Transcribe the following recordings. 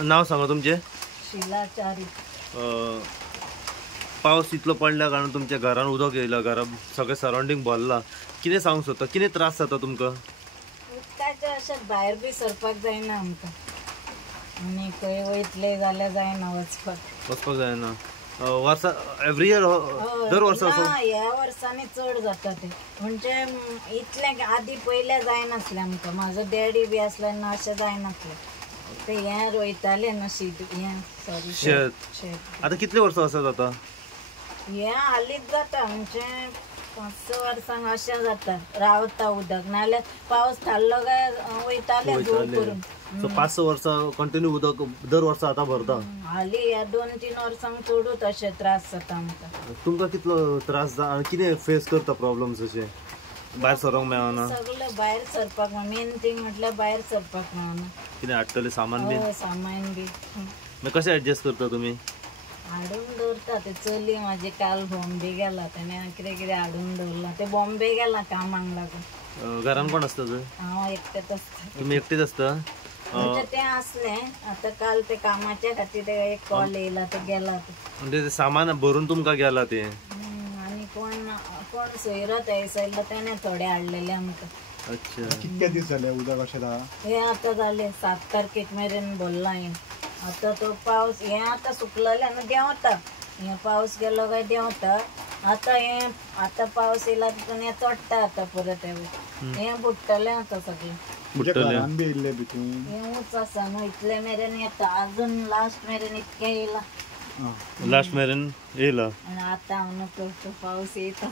नाव सांगा तुमचे? शिलाचारी. पावस इतलो पडल्या कारण तुमच्या घरान उदक येयला, घरा सगळे सराउंडिंग भरला, कितें सांगूंक सोदता? कितें त्रास जाता तुमकां? उदकाचे अशें भायर बी सरपाक जायना आमकां, आनी खंय वयतले जाल्यार जायना वचपाक जायना. वर्सा एवरी इयर दर वर्सा ह्या वर्सांनी चड जाता ते, म्हणजे इतले आदी पयले जायनासले आमकां. म्हाजो डॅडी बी आसलो तेन्ना अशें जायनासलें. ते हें रोयताले न्हू शीत, हें सॉरी शेत. आतां कितले वर्सां असो जाता? हें हालींच जाता, म्हणजे 5-6 वर्सांक अशें जाता, रावता उदक. नाल्यार पावस थारलो काय वयताले धूळ करून. सो 5-6 वर्सां कंटिन्यू उदक दर वर्सा आतां भरता. हालीं ह्या 2-3 वर्सांक चडूच अशे त्रास जाता आमकां. तुमकां कितलो त्रास जाता आनी कितें फेस करता प्रॉब्लम्स? अशे भायर सरोंक मेळना? सगळें भायर सरपाक मेन थिंग म्हटल्यार भायर सरपाक मेळना. कितें हाडटले सामान बी? सामान बी मागीर कशें एडजस्ट करता तुमी? हाडून दवरता. ते चली म्हाजे काल बॉम्बे गेला, तेणें कितें कितें हाडून दवरला. ते बॉम्बे गेला कामाक लागून. घरान कोण आसता? हांव एकटेच आसता. तुमी एकटेच आसता? म्हणजे ते असले आता काल ते कामाच्या खातीर एक कॉल येयला, ते गेला. म्हणजे सामान भरून तुमकां गेला ते? आणि कोण सोयरत येयसरलो तेणे थोडे हाडलेले आमकां. अच्छा. कितके दीस जाले उदक अशें? हे आता जाले 7 तारखेक मेरेन बोल्ला हें. आता तो पावस हें आता सुकलेलें न्हू, देंवता. हें पावस गेलो काय देंवता. आता पावस येयला तितून हें चडटा. आता परत हें बुडटलें आता सगळें. हें उंच आसा न्हू, इतले मेरेन येता. अजून लास्ट मेरेन इतकें येयला. लास्ट मेरेन येयला. आनी आतां हांव नको, तो पावस येता.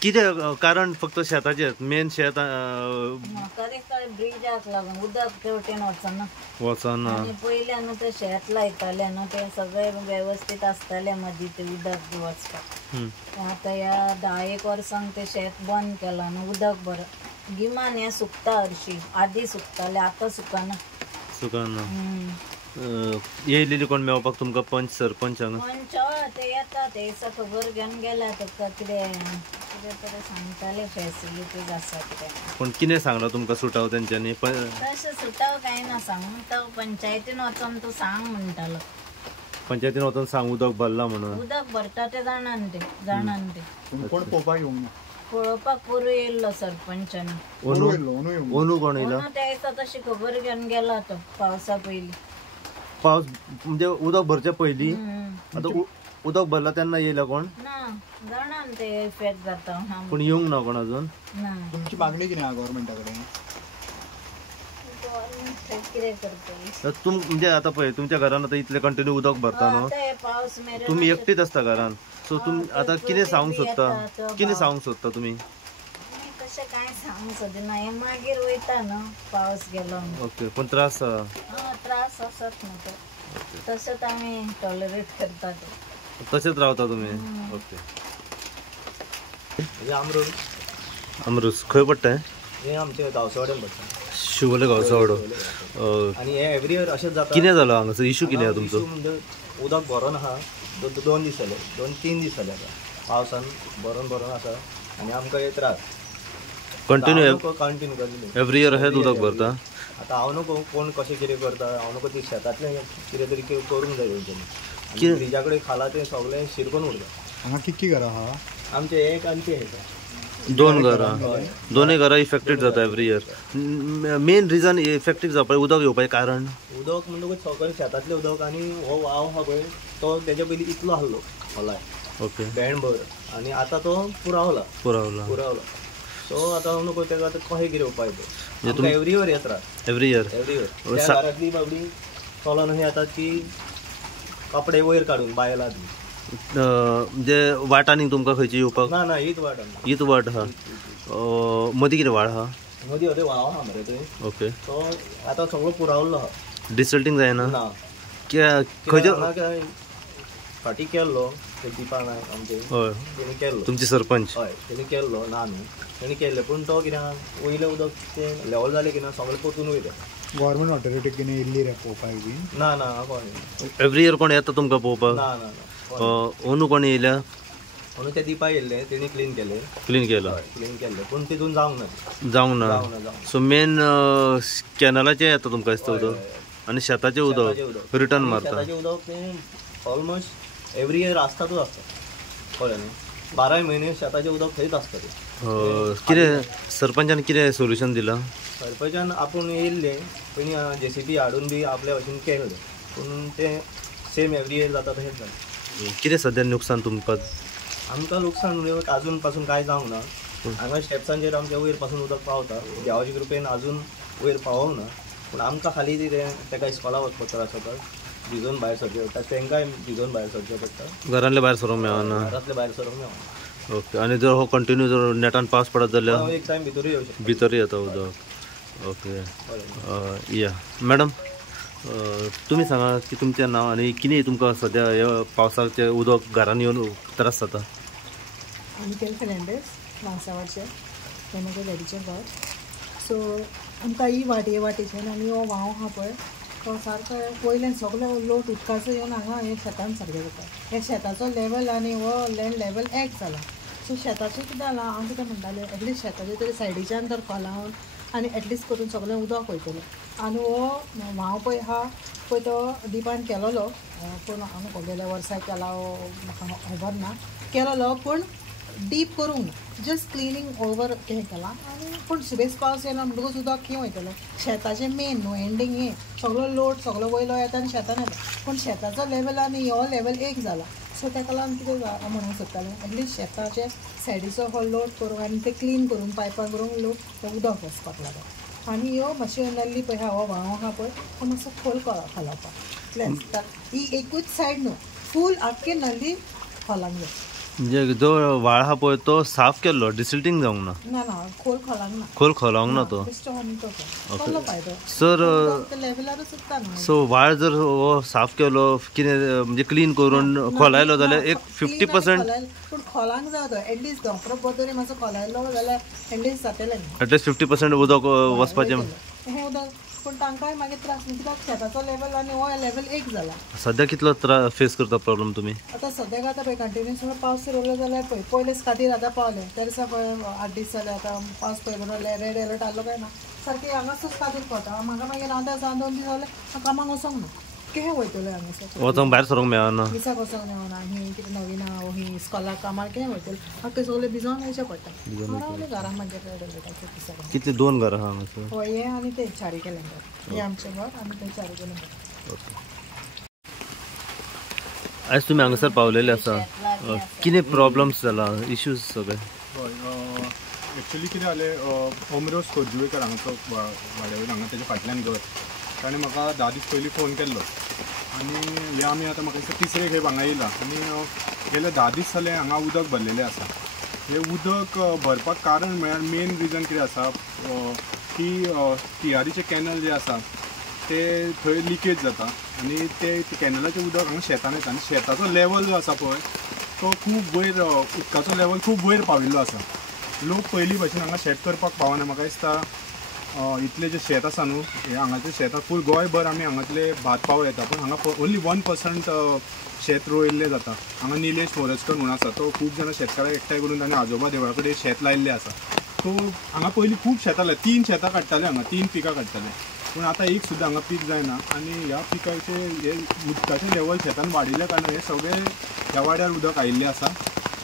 कितें कारण? फक्त शेताचें मेन शेत? म्हाका दिसता ब्रिजाक लागून उदक तेवटेन वचना. आनी पयले न्हू ते शेत लायताले न्हू, ते सगळे वेवस्थीत आसताले मदीं ते उदक वचपाक. आतां ह्या 10-1 वर्सांक ते शेत बंद केला न्हू, उदक बरें गिमान हें सुकता हरशीं. आदी सुकताले, आतां सुकना. येयलेली कोण मेळपाक तुमकां? पंच, सरपंच? पंच ते येता, ते दिसा खबर घेवन गेल्या. तुका कितें तरी सांगताले फॅसिलिटीज आसा कितें. पण कितें सांगला तुमकां सुटाव तेंच्यांनी? तशें सुटाव कांय ना, सांगता पंचायतीन वचोन तूं सांग म्हणटालो. पंचायतीन वचोन सांग उदक भरला म्हणून? उदक भरता ते जाणान ते. कोण पळोवपाक येवंक ना? पळोवपाक पोरू येयल्लो सरपंचानी. ओनू कोण येयला? त्या दिसा तशी खबर घेवन गेला तो पावसा पयलीं. पावस म्हणजे उदक भरच्या पयलीं? आतां उदक भरला तेन्ना येयला कोण? ना, जाणान ते इफेक्ट जाता. पूण येवंक ना कोण अजून? ना. तुमची मागणी कितें आहा गव्हर्मेंटा कडेन? कितें करतली? म्हणजे आतां पळय, तुमच्या घरान आतां इतले कंटिन्यू उदक भरता न्हू, तुमी एकटीच आसता घरान. सो तुमी आतां कितें सांगूंक सोदता? कितें सांगूंक सोदता तुमी? तशें कांय सांगूंक सोदिना, हें मागीर वयता न्हू पावस गेलो. ओके. पूण त्रास त्रास आसत न्हू ते, तशेंच आमी टॉलरेट करता. तशेंच रावता तुमी? ओके. अमरूस खंय पडटा? हे आमचे गांवचवाड्यान पडटा. शिवोले गांवचवाडो. आनी हे एवरी इयर अशेंच जाता. कितें जालो हांगासर? इशू कितें आहा तुमचो? उदक भरोन आहा. 2 दीस जाले, 2-3 दीस जाले आतां. पावसान भरोन आसा आनी आमकां हे त्रास कंटिन्यू कंटिन्यू एवरी इयर अशेंच उदक भरता. आतां हांव नको कोण कशें कितें करता, हांव नको ती शेतांतलें कितें तरी करूंक जाय तेंच्यांनी. ब्रिजा कडेन खाला तें सगळें शिरकोन उरता. हांगा कितकी घरां आहा? आमचे एक आनी ते 2 घरां. दोनूय घरां इफेक्टेड जाता every year. Main reason effective जावपाक उदक येवपाचें कारण? उदक म्हणटकूच सगळें शेतांतलें उदक आनी हो वाव आहा पळय तो तेच्या पयलीं इतलो आहलो हॉलाय. ओके. बँडभर आनी आतां तो पुरावला. सो आतां हांव नको तेका आतां कशें कितें उपाय तो एवरी इयर येता. एवरी इयर घरांतली बाबडी चलोन अशी येतात की कपडे वयर काडून बायलां ती. म्हणजे वाट आनी तुमकां खंयची येवपाक? ना हीच वाट आहा. मदीं कितें वाड आहा? मदीं अरे व्हांव आहा मरे थंय. ओके. तो आतां सगळो पुरावल्लो आहा. डिसल्टिंग जायना? ना. खंयच्या फाटीं केल्लो ते दिपा नायक आमचे. हय. तेणी केल्लो. तुमचे सरपंच? हय तेणी केल्लो ना न्हू. तेणी केल्लें पूण तो कितें आहा वयलें उदक तें लेवल जालें की ना सगळें पोतून वयता. गव्हर्मेंट ऑथॉरिटी कितें येयल्ली रे पळोवपाक बी? ना कोण एवरी इयर कोण येता तुमकां पळोवपाक? ना. ओनू कोण येयल्या? म्हणून ते दिपा येयल्ले तेणी क्लीन केलें पूण तितून जावंक ना. सो मेन कॅनलाचें येता तुमकां दिसता उदक? आणि शेताचे शेताचे उदक रिटर्न आणि मारता. शेताचे उदक ते ऑलमोस्ट एव्हरी इयर आसतातूच आसता कळ्ळें न्ही. 12 महिने शेताचे उदक थंयच आसता ते. कितें सरपंचान कितें सोल्युशन दिलां? सरपंचान आपूण येयल्ले पयलीं JCB हाडून बी आपल्या भशेन केलें पूण ते सेम एव्हरी इयर जाता तशेंच जालें. कितें सद्या नुकसान तुमकां? आमकां लुकसाण म्हणजे अजून पासून कांय जावंक ना. हांगा स्टेप्सांचेर आमच्या वयर पासून उदक पावता. देवाचे कृपेन अजून वयर पावोंक ना. पूण आमकां खाली तेका इस्कॉला वचपाक त्रास जाता. भिजून भायर सरचें पडटा. तांकांय भिजून भायर सरचें पडटा. घरांतले भायर सरूंक मेळना. घरांतले भायर सरूंक मेळना. ओके. आनी जर हो कंटिन्यू जर नेटान पावस पडत जाल्यार एक टायम भितरूय येवं शकता. भितर येता उदक. ओके. या मॅडम तुमी सांगा की तुमचें नांव आनी कितें तुमकां सद्या ह्या पावसाचें उदक घरान येवन त्रास जाता? मिकेल फेर्नांडीस वांगसावाडचे हें म्हजें डॅडीचें घर. सो आमकां ही वाटेच्यान आनी हो व्हांव आहा पळय तो सारको वयल्यान सगळो लोट उदकाचो येवन हांगा हे शेतान सारकें जाता. ह्या शेताचो लेवल आनी हो लँड लेवल एक जाला. सो शेताचें कितें जालां हांव कितें म्हणटालें एटलिस्ट शेताचे तरी सायडीच्यान तर खोलावन आनी एटलिस्ट करून सगळें उदक वयतलें. आनी हो व्हांव पळय आहा पळय तो डिपांड केलोलो पूण हांव गेल्या वर्सा केला म्हाका खबर ना केलोलो पूण डीप करूंक ना. जस्ट क्लिनींग ओवर हें केलां आनी पूण सुबेज पावस येयला म्हणटकूच उदक खंय वयतलें. शेताचें मेन न्हू एंडींग हें सगळो लोड सगळो वयलो येता आनी शेतान येता. पूण शेताचो लेवल आनी हो लेवल एक जाला. सो ताका लागून कितें म्हणूंक सोदतालें एटलिस्ट शेताचे सायडीचो हो लोड करूंक आनी ते क्लीन करून पायपां करूंक लोक उदक वचपाक लागता. आनी ह्यो मातशें नल्ली पळय हो व्हांव आहा पळय तो मातसो खोल खोलावपाक प्लेस ही एकूच सायड न्हू फूल आख्खे नल्ली खोलांक जाय. म्हणजे जो व्हाळ आहा पळय तो साफ केल्लो डिसिल्टिंग जावंक ना. ना ना खोल खोलांक ना. खोल खोलावंक ना तो. कसलो फायदो सर लेवलारूच उरता न्हू. सो व्हाळ जर हो साफ केलो कितें म्हणजे क्लीन करून खोलायलो जाल्यार एक 50% पूण खोलांक जाय तो एटलिस्ट दोंपरो बदोरी मातसो खोलायलो जाल्यार एटलिस्ट जातलें न्ही. एटलिस्ट 50% उदक वचपाचें. हें उदक पूण तांकांय मागीर त्रास न्ही कित्याक शेताचो लेवल आनी हो लेवल एक जाला. सद्या कितलो त्रास फेस करता प्रॉब्लेम तुमी? आतां सद्याक आतां पळय कंटिन्यूस पावस सुरू जालो जाल्यार पळय पयलेच खातीर आतां पावले त्या दिसा पळय 8 दीस जाले आतां पावस पळय बरो रेड अलर्ट आसलो काय ना सारकें हांगासूच खातीर पडटा. म्हाका मागीर आतां 2 दीस जाले कामाक वचोंक ना. केहे वयतलें हांगासर वचोंक भायर सरूंक मेळना. दिसाक वचोंक मेळना. ही कितें नवीन ही इस्कॉलाक कामार केहे वयतलें आख्खें सगळें भिजोन येवचें पडटा. रावलें घरान मागीर रेड अलर्टाचेर दिसाक. कितले 2 घरां आहा हांगासर? हय हें आनी तें चारी केलें घर हें आमचें घर आनी तें चारी केलें घर. आयज तुमी हांगासर पावलेले आसा कितें प्रॉब्लम्स जाला इश्यूज सगळे? हय एक्चुली कितें जालें ओमरोज खोर्जुवेकर हांगाचो वाड्यावयलो हांगा तेजे फाटल्यान घर ताणें म्हाका 10 दीस पयलीं फोन केल्लो आनी हे आमी आतां म्हाका दिसता तिसरे खेप हांगा येयला आनी गेले 10 दीस जाले हांगा उदक भरलेलें आसा. हे उदक भरपाक कारण म्हळ्यार मेन रिजन कितें आसा की TREचे कॅनल जे आसा ते थंय लिकेज जाता आनी ते कॅनलाचें उदक हांगा शेतान येता आनी शेताचो लेवल जो आसा पळय तो खूब वयर उदकाचो लेवल खूब वयर पाविल्लो आसा. लोक पयलीं भशेन हांगा शेत करपाक पावना. म्हाका दिसता इतले जे शेत आसा न्हू हे हांगाचे शेतां फूल गोंयभर आमी हांगातले भात पाव येता पूण हांगा ओन्ली 1% शेत रोयिल्लें जाता. हांगा निलेश मोरजकर म्हणून आसा तो खूब जाणां शेतकाराक एकठांय करून ताणें आजोबा देवळा कडेन शेत लायिल्लें आसा. सो हांगा पयलीं खूब शेतां 3 शेतां काडटाले हांगा 3 पिकां काडटाले पूण आतां एक सुद्दां हांगा पीक जायना आनी ह्या पिकाचे हे उदकाचें लेवल शेतान वाडिल्ल्या कारणान हे सगळे ह्या वाड्यार उदक आयिल्लें आसा.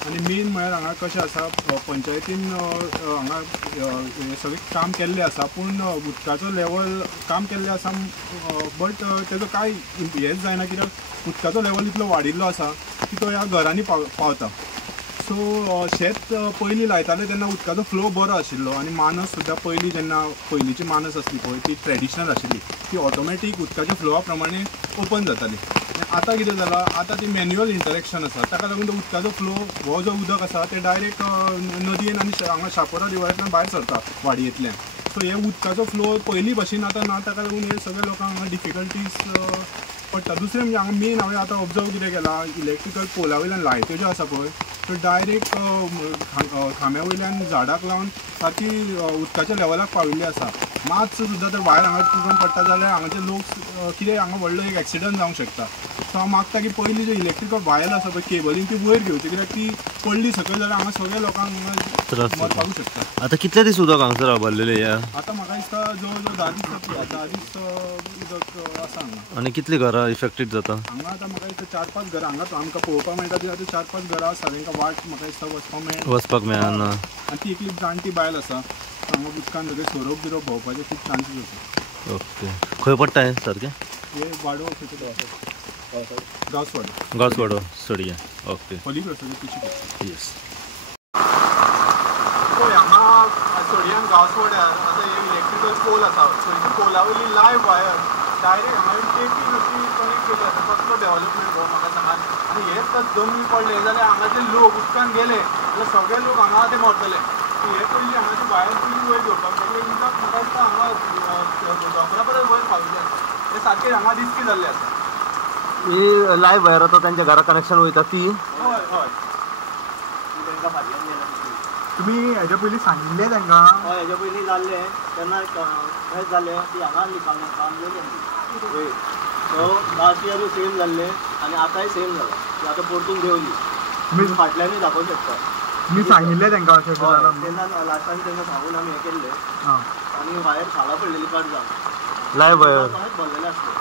आनी मेन म्हळ्यार हांगा कशें आसा पंचायतीन हांगा सगळें काम केल्लें आसा पूण उदकाचो लेवल काम केल्लें आसा बट तेजो कांय हेंच जायना कित्याक उदकाचो लेवल इतलो वाडिल्लो आसा की तो ह्या घरांनी पावता. सो शेत पयलीं लायताले तेन्ना उदकाचो फ्लो बरो आशिल्लो आनी मानस सुद्दां पयलींची मानस आसली पळय ती ट्रेडिशनल आशिल्ली ती ऑटोमॅटीक उदकाच्या फ्लोआ प्रमाणे ओपन जाताली. आतां कितें जालां आतां ती मॅन्युअल इंटरेक्शन आसा ताका लागून तो उदकाचो फ्लो हो जो उदक आसा ते डायरेक्ट नदयेन आनी हांगा शापोरा रिवरांतल्यान भायर सरता वाडयेंतल्यान. सो हे उदकाचो फ्लो पयलीं भशेन आतां ना ताका लागून हे सगळे लोकांक हांगा डिफिकल्टीज पडटा. दुसरें म्हणजे हांगा मेन हांवें आतां ऑब्जर्व कितें केलां इलेक्ट्रिकल पोला वयल्यान लायट्यो ज्यो आसा पळय त्यो डायरेक्ट खांब्या वयल्यान झाडाक लावन सारकी उदकाच्या लेवलाक पाविल्ली आसा. मातसो सुद्दां तर वायर हांगा तुटून पडटा जाल्यार हांगाचे लोक कितें हांगा व्हडलो एक एक्सिडंट जावंक शकता. सो हांव मागता की पयली जे इलेक्ट्रिकल वायर आसा पळय केबलींग ती वयर घेवची, कित्याक ती पडली सकयल जाल्यार हांगा सगळ्या लोकांक हांगा मरपाक शकता. आता कितले दीस उदक हांगसर आबारलेले या? आतां म्हाका दिसता जवळ जवळ 10 दीस उदक आसा हांगा. आनी कितली घरां इफेक्टेड जाता हांगा? आतां म्हाका दिसता 4-5 घरां हांगा आमकां पळोवपाक मेळटा ती आतां 4-5 घरां आसा तांकां वाट म्हाका दिसता वचपाक मेळना. आनी ती एकली जाणटी बायल आसा, हांगा उदकान सगळे सोरोप बिरोप भोंवपाचे खूब चान्सीस आसा. ओके. खंय पडटा हें सारकें? हे वाडो गांवसवाडो. गांवसवाडो सडया. ओके. पलीकडे सगळी पिशी पडटा. येस. हांगा सडयान गांवसवाड्यार आतां हे इलेक्ट्रिकल पोल आसा, सो पोला वयली लायव्ह वायर डायरेक्ट हांगा टेपीन अशी कनेक्ट केली आसा. कसलो डेव्हलपमेंट हो म्हाका सांगात. आनी हेच जर जमनी पडले जाल्यार हांगा जे लोक उदकान गेले जाल्यार सगळे लोक हांगा ते मरतले. हे पयलीं हांगाची वायर पयलीं वयर घेवपाक जाय. उदक म्हाका दिसता हांगा दोंगरा परस वयर पावले हे सारकें हांगा रिस्की जाल्ले आसा. ही लायव्ह वायर आतां तांच्या घरा कनेक्शन वयता ती? हय हय. तांकां फाटल्यान गेला. तुमी हेज्या पयलीं सांगिल्लें तांकां? हय, हेज्या पयलीं जाल्लें तेन्ना खंय जालें ती हांगा काम जाली वयर. सो लास्ट इयरूय सेम जाल्लें आनी आतांय सेम जालां. ती आतां परतून देंवली. तुमी फाटल्यानूय दाखोवंक शकता. तुमी सांगिल्लें तांकां अशें तेन्ना लास्टान तांकां सांगून आमी हें केल्लें आनी वायर खाला पडलेली कट जावन लायव्ह वायर भरलेलें आसलें.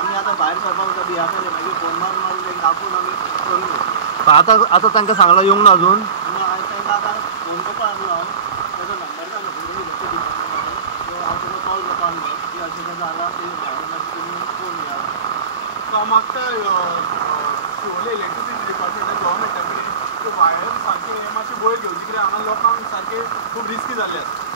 आमी आतां भायर सरपाक वता भियाक मागीर फोन मारून तांकां दाखोवन आमी करून घेतलो. आता तांकां सांगला येवंक ना अजून? हांवें तांकां आतां फोन करपाक लागलो. हांव तेजो नंबर जालो तुमी लक्ष दिवपाक. सो हांव तुमकां कॉल करपाक लागलो की अशें जालां ती तुमी फोन घेया. सो हांव मागता शिवोले इलेक्ट्रिसिटी डिपार्टमेंटान गव्हर्मेंटा कडेन त्यो वायर सारके हे मातशे वयर घेवची, कित्याक हांगा लोकांक सारके खूब रिस्की जाल्ले आसा.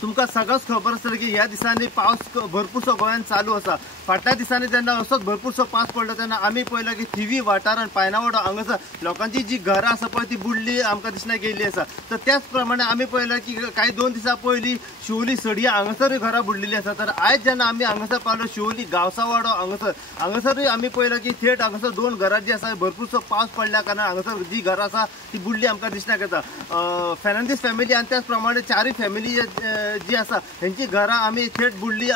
तुमकां सगळंच खबर आसतलें की ह्या दिसांनी पावस भरपूरसो गोंयांत चालू आसा. फाटल्या दिसांनी जेन्ना असोच भरपूरसो पावस पडलो तेन्ना आमी पळयलां की थिवी वाठारांत पायनावडो हांगासर लोकांची जी घरां आसा पळय ती बुडली आमकां दिसना गेल्ली आसा. तर त्याच प्रमाणे आमी पळयलां की काही 2 दिसां पयलीं शिवोली सडया हांगासरूय घरां बुडलेलीं आसा. तर आयज जेन्ना आमी हांगासर पावलो शिवोली गांवसावाडो हांगासरूय आमी पळयलां की थेट हांगासर 2 घरां जी आसा भरपूरसो पावस पडल्या कारणान हांगासर जी घरां आसा ती बुडली आमकां दिसण्याक येता. फेर्नांदीस फॅमिली आनी त्याच प्रमाणे 4 फॅमिली जी आसा हेंची घरां आमी थेट बुडली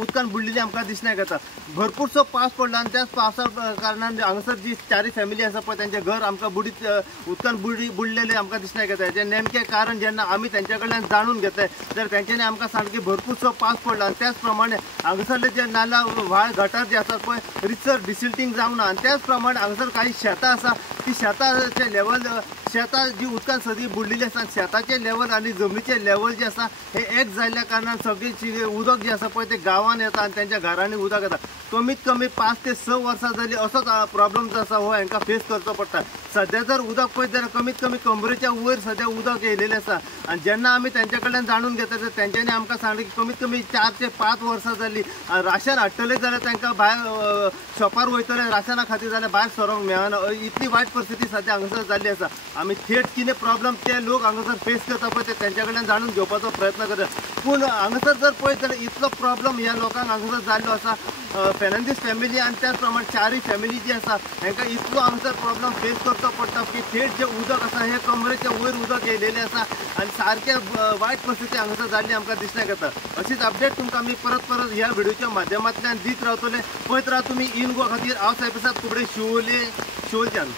उदकान बुडलेली आमकां दिसण्याक येता. भरपूरसो पावस पडला आनी त्याच पावसा कारणान हांगासर जी 4 फॅमिली आसा पळय तेंचें घर आमकां उदकान बुडलेलें आमकां दिसण्याक येता. हेजें नेमकें कारण जेन्ना आमी तेंच्या कडल्यान जाणून घेतले जाल्यार तेंच्यांनी आमकां सांगलें की भरपूरसो पावस पडला आनी त्याच प्रमाणे हांगासरले जे नाला व्हाळ गटार जे आसात पळय रिसर डिसिल्टींग जावंक ना. आनी त्याच प्रमाणे हांगासर काही शेतां आसा ती शेताचे लेवल शेतां जी उदकान सगळी बुडलेली आसा शेताचे लेवल आनी जमनीचे लेवल जे आसा हे एक जाल्ल्या कारणान सगळी उदक जे आसा पळय ते गांवांत येता आनी तेंच्या घरांनी उदक येता. कमीत कमी 5 ते 6 वर्सां जाली असोच प्रॉब्लम जो आसा हो हांकां फेस करचो पडटा. सध्या जर उदक पळयत जाल्यार कमीत कमी कमरेच्या वयर सध्या उदक येयलेलें आसा. आनी जेन्ना आमी तेंच्या कडल्यान जाणून घेता तर तेंच्यांनी आमकां सांगलें की कमीत कमी 4 ते 5 वर्सां जालीं राशन हाडटले जाल्यार तांकां भायर शॉपार वयतले राशना खातीर जाल्यार भायर सरोंक मेळना. इतली वायट परिस्थिती सध्या हांगासर जाल्ली आसा. आमी थेट कितें प्रॉब्लम ते लोक हांगासर फेस करता पळय ते तेंच्या कडल्यान जाणून घेवपाचो प्रयत्न करता. पूण हांगासर जर पळयत जाल्यार इतलो प्रॉब्लम ह्या लोकांक हांगासर जाल्लो आसा. फेर्नांदीस फॅमिली आनी त्याच प्रमाणे 4 फॅमिली जी आसा हांकां इतलो हांगासर प्रॉब्लम फेस करचो पडटा की थेट जे उदक आसा हे कमरेच्या वयर उदक येयलेलें आसा आनी सारकें वायट परिस्थिती हांगासर जाल्ली आमकां दिसण्याक येता. अशीच अपडेट तुमकां आमी परत ह्या व्हिडिओच्या माध्यमांतल्यान दीत रावतले. पळयत राहा तुमी इन गोवा खातीर हांव सायब कुबडे शिवोलेच्यान.